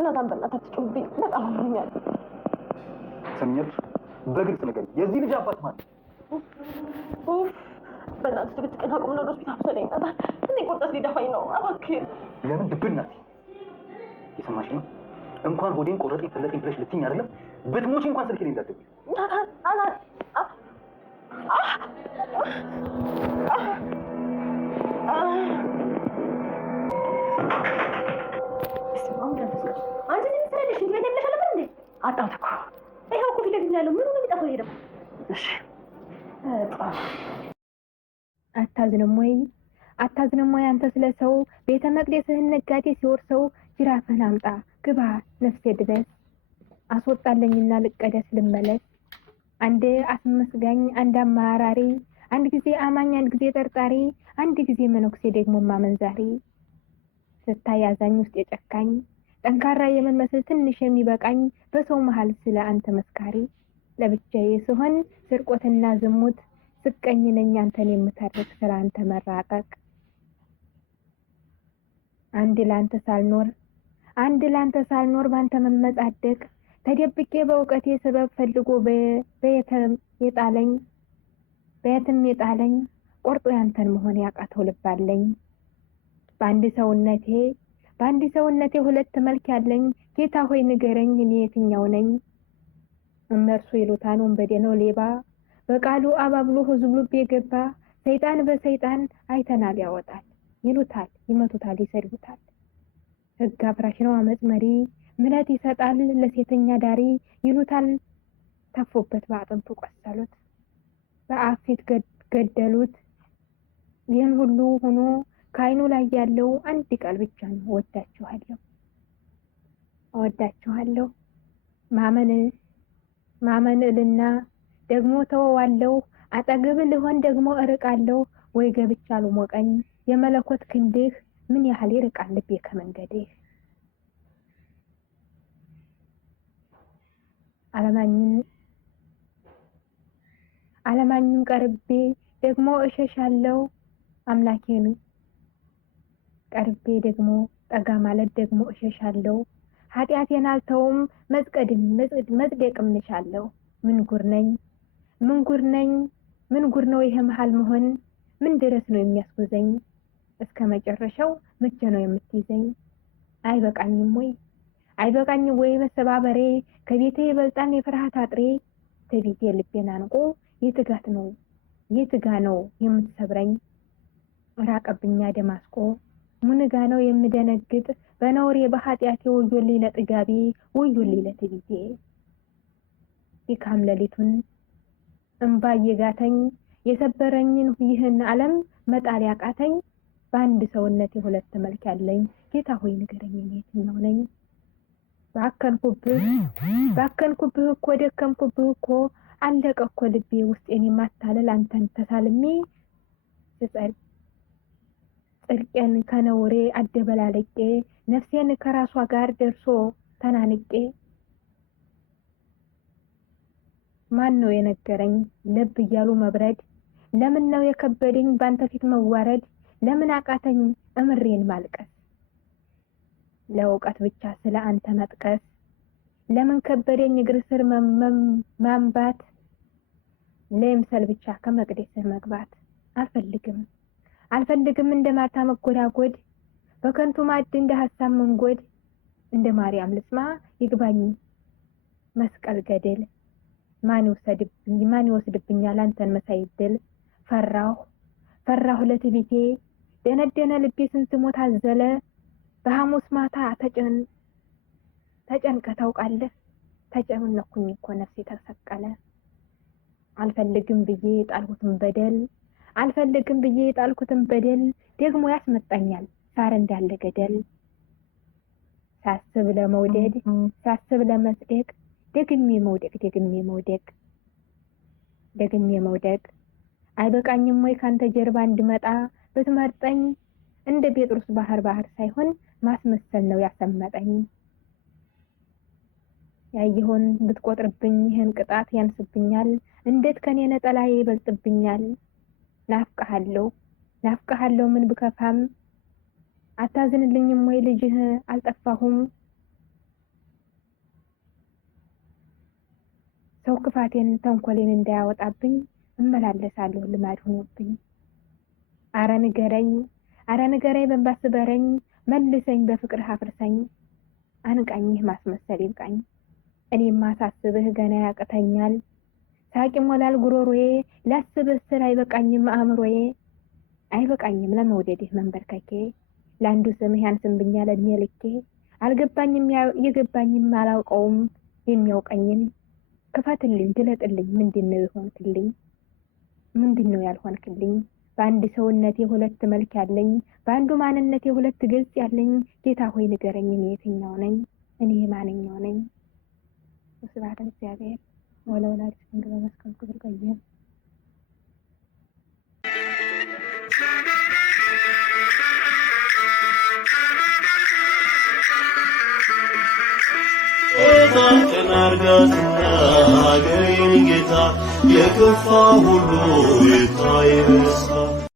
ናታን በእናትህ አትጮህብኝ፣ በጣም አሞኛል። ሰምኛለሽ? በግልጽ ነገር የዚህ ልጅ አባት ማለት በእናትህ ትብትቀን አቁም ነው ሆስፒታል ወሰደኝ። ናታን እኔ ቁርጠት ሊደፋኝ ነው። እባክህ ለምን ድብናት? የሰማሽ ነው? እንኳን ሆዴን ቆረጠኝ ፈለጠኝ ብለሽ ልትይኝ አይደለም? ብትሞች እንኳን ስልክ ላይ እንዳትደውይ። ናታን አጣሁት እኮ ይኸው እኮ ፊት ለፊት ያለው ምኑ ነው የሚጠፋው? ሄደው እሺ አታዝንም ወይ አንተ ስለ ሰው ቤተ መቅደስህን ነጋዴ ሲወርሰው ጅራፍህን አምጣ ግባ ነፍሴ ድረስ አስወጣለኝና ልቀደስ ልመለስ። አንድ አስመስጋኝ አንድ አማራሪ አንድ ጊዜ አማኝ አንድ ጊዜ ጠርጣሪ አንድ ጊዜ መነኩሴ ደግሞ ማመንዛሪ ስታይ አዛኝ ውስጥ የጨካኝ ጠንካራ የመመስል ትንሽ የሚበቃኝ በሰው መሃል ስለ አንተ መስካሪ ለብቻዬ ስሆን ስርቆትና ዝሙት ስቀኝ ነኝ አንተን የምታርቅ ስለ አንተ መራቀቅ አንድ ላንተ ሳልኖር ባንተ መመጻደቅ ተደብቄ በእውቀቴ ሰበብ ፈልጎ በየትም የጣለኝ ቆርጦ ያንተን መሆን ያቃተው ልባለኝ በአንድ ሰውነቴ ሁለት መልክ ያለኝ ጌታ ሆይ ንገረኝ እኔ የትኛው ነኝ? እነርሱ ይሉታል ወንበዴ ነው ሌባ በቃሉ አባብሎ ህዝብ ልብ የገባ ሰይጣን በሰይጣን አይተናል ያወጣል ይሉታል ይመቱታል ይሰድቡታል። ህግ አፍራሽ ነው አመጽ መሪ ምሕረት ይሰጣል ለሴተኛ ዳሪ ይሉታል ተፉበት በአጥንቱ ቆሰሉት በአፍ ፊት ገደሉት። ይህን ሁሉ ሆኖ ከአይኑ ላይ ያለው አንድ ቃል ብቻ ነው እወዳችኋለሁ። ማመን እልና ደግሞ ተወዋለሁ አጠገብ ልሆን ደግሞ እርቃለሁ ወይ ገብቻ አልሞቀኝ የመለኮት ክንድህ ምን ያህል ይርቃል ልቤ ከመንገድህ። አለማኝም ቀርቤ ደግሞ እሸሻለሁ አምላኬን ቀርቤ ደግሞ ጠጋ ማለት ደግሞ እሸሻለሁ ኃጢአቴን አልተውም መጽደቅም እሻለሁ። ምን ጉር ነው ይሄ መሃል መሆን ምን ድረስ ነው የሚያስጉዘኝ እስከ መጨረሻው መቼ ነው የምትይዘኝ? አይበቃኝም ወይ መሰባበሬ ከቤቴ ይበልጣን የፍርሃት አጥሬ ከቤቴ ልቤን አንቆ የትጋ ነው የምትሰብረኝ? ራቀብኛ ደማስቆ ሙንጋ ነው የምደነግጥ በነውሬ በኃጢአቴ ወዮልኝ ለጥጋቤ ወዮልኝ ለትዕቢቴ። ይካም ሌሊቱን እንባ እየጋተኝ የሰበረኝን ይህን ዓለም መጣል ያቃተኝ በአንድ ሰውነቴ ሁለት መልክ ያለኝ ጌታ ሆይ ንገረኝ የትኛው ነኝ? ባከንኩብህ እኮ ደከምኩብህ እኮ አለቀ እኮ ልቤ ውስጤን የማታለል አንተን ተሳልሜ ጽድቄን ከነውሬ አደበላለቄ ነፍሴን ከራሷ ጋር ደርሶ ተናንቄ። ማን ነው የነገረኝ ልብ እያሉ መብረድ? ለምን ነው የከበደኝ ባንተ ፊት መዋረድ? ለምን አቃተኝ እምሬን ማልቀስ? ለእውቀት ብቻ ስለ አንተ መጥቀስ ለምን ከበደኝ እግር ስር ማንባት? ለምሰል ብቻ ከመቅደስህ መግባት አልፈልግም እንደ ማርታ መጎዳጎድ በከንቱ ማዕድ እንደ ሀሳብ መንጎድ። እንደ ማርያም ልስማ ይግባኝ መስቀል ገደል ማን ይወስድብኛል አንተን መሳይ ድል። ፈራሁ ለትዕቢቴ ደነደነ ልቤ ስንት ሞት አዘለ። በሐሙስ ማታ ተጨንቀህ ታውቃለህ? ተጨነኩኝ እኮ ነፍሴ ተሰቀለ። አልፈልግም ብዬ የጣልኩትን በደል ደግሞ ያስመጣኛል ሳር እንዳለ ገደል። ሳስብ ለመውደድ ሳስብ ለመጽደቅ ደግሜ መውደቅ አይበቃኝም ወይ ካንተ ጀርባ እንድመጣ? ብትመርጠኝ እንደ ጴጥሮስ ባህር ሳይሆን ማስመሰል ነው ያሰመጠኝ። ያየሆን ብትቆጥርብኝ ይህን ቅጣት ያንስብኛል። እንዴት ከኔ ነጠላዬ ይበልጥብኛል? ናፍቀሃለሁ ምን ብከፋም አታዝንልኝም ወይ ልጅህ አልጠፋሁም? ሰው ክፋቴን ተንኮሌን እንዳያወጣብኝ እመላለሳለሁ ልማድ ሆኖብኝ። አረ ንገረኝ በንባስበረኝ መልሰኝ በፍቅር አፍርሰኝ አንቃኝህ ማስመሰል ይብቃኝ። እኔማ ሳስብህ ገና ያቅተኛል ሳቂ ሞላል ጉሮሮዬ ላስብህ ስል አይበቃኝም አእምሮዬ አይበቃኝም ለመውደድህ መንበርከኬ ለአንዱ ስምህ ያንስብኛል እድሜ ልኬ አልገባኝም የገባኝም አላውቀውም የሚያውቀኝን ክፈትልኝ ግለጥልኝ ምንድነው የሆንክልኝ ምንድነው ያልሆንክልኝ በአንድ ሰውነቴ ሁለት መልክ ያለኝ በአንዱ ማንነቴ ሁለት ገጽ ያለኝ ጌታ ሆይ ንገረኝ እኔ የትኛው ነኝ እኔ ማንኛው ነኝ? ወስብሐት ለእግዚአብሔር ወለወላዲቱ ድንግል ወለመስቀሉ ክቡር ይቆየን። ተናርጋትና ሀገሬን ጌታ የከፋ ሁሉ ይታይ በደስታ